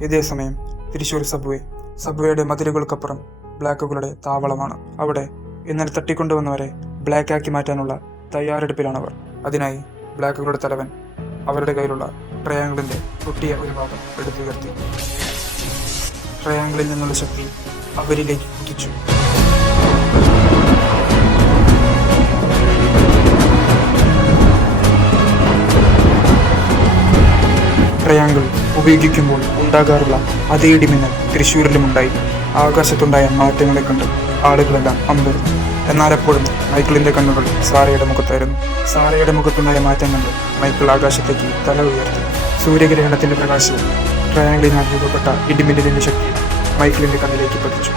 ഇതേസമയം തൃശൂർ സബ്വേയുടെ മതിലുകൾക്കപ്പുറം ബ്ലാക്കുകളുടെ താവളമാണ്. അവിടെ ഇന്നലെ തട്ടിക്കൊണ്ടുവന്നവരെ ബ്ലാക്കാക്കി മാറ്റാനുള്ള തയ്യാറെടുപ്പിലാണവർ. അതിനായി ബ്ലാക്കുകളുടെ തലവൻ അവരുടെ കയ്യിലുള്ള ട്രയാങ്കിളിന്റെ പൊട്ടിയ ഒരു ഭാഗം എടുത്തുയർത്തി. ട്രയാങ്കിളിൽ നിന്നുള്ള ശക്തി അവരിലേക്ക് കുതിച്ചു. ട്രയാങ്കിൾ ഉപയോഗിക്കുമ്പോൾ ഉണ്ടാകാറുള്ള അതേ ഇടിമിന്നൽ തൃശ്ശൂരിലുമുണ്ടായി. ആകാശത്തുണ്ടായ മാറ്റങ്ങളെ കണ്ട് ആളുകളെല്ലാം അമ്പരന്നു. എന്നാൽ അപ്പോഴും മൈക്കിളിന്റെ കണ്ണുകൾ സാറയുടെ മുഖത്തായിരുന്നു. സാറയുടെ മുഖത്തുണ്ടായ മാറ്റം കണ്ട് മൈക്കിൾ ആകാശത്തേക്ക് തല ഉയർത്തി. സൂര്യഗ്രഹണത്തിന്റെ പ്രകാശവും ട്രയാങ്കിളിനാൽ രൂപപ്പെട്ട ഇടിമിന്നലിന്റെ ശക്തി മൈക്കിളിന്റെ കണ്ണിലേക്ക് പതിച്ചു.